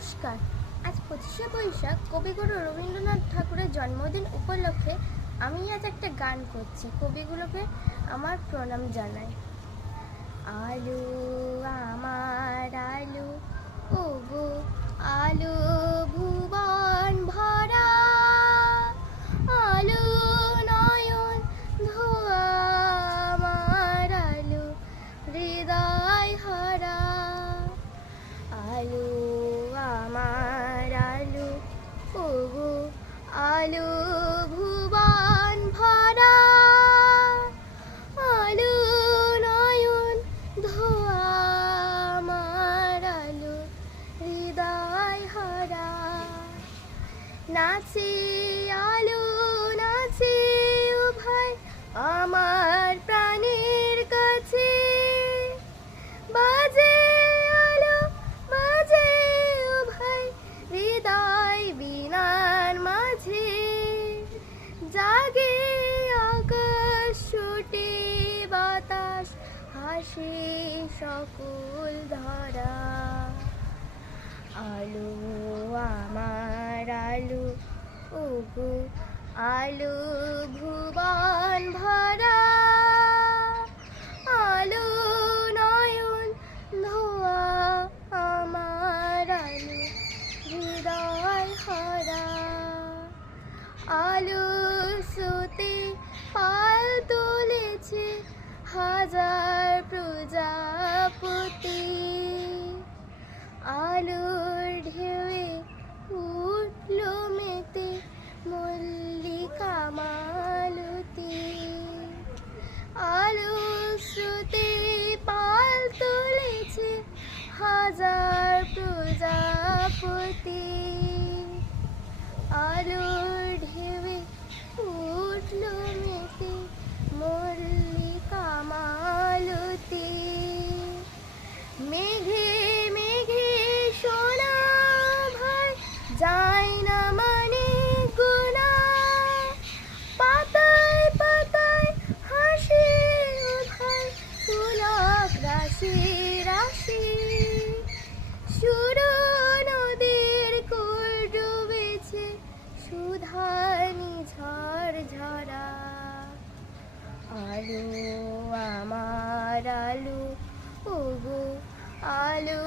নমস্কার। আজ 25শে বৈশাখ কবিগুরু রবীন্দ্রনাথ ঠাকুরের জন্মদিন উপলক্ষে আমি আজ একটা গান করছি। কবিগুলোকে আমার প্রণাম জানাই। আলু আমার আলু, ও গো আলু ভুবন ভরা, আলু নয়ন ধোয়া আমার আলু হৃদয় হারা। আলু আমার আলু, ও গো আলু ভুবন ভরা, আলু নয়ন ধোয়া আমার আলু হৃদয় হারা। নাচি আলু নাচি উভয় আমার প্রাণের কাছে, বাজে আলু বাজে উভয় হৃদয় বীণার মাঝে, জাগে আকাশ ছুটে বাতাস হাসে সকল ধরা। আলু আমার আলু, ও গো আলু ভুবন ভরা, আলু নয়ন ধোয়া আমার আলু হৃদয় হারা। আলু সুতে পাল তুলেছে হাজার প্রজাপতি, আলুর ঢেউয়ে উঠল মেতে মল্লিকা মালতী। আলু স্রোতে পাল তুলেছে হাজার প্রজাপতি, আলুর ঢেউয়ে উঠল মেতে মল্লিকা মালতী। মেঘে মেঘে সোনা ভাই যায় না মানে গোনা, পাতায় পাতায় হাসি উঠায় পুলক রাশি রাশি। সুরো নদীর কুল ডুবেছে সুধানি ঝড় ঝরা। আলু আমার আলু, ও গো আলু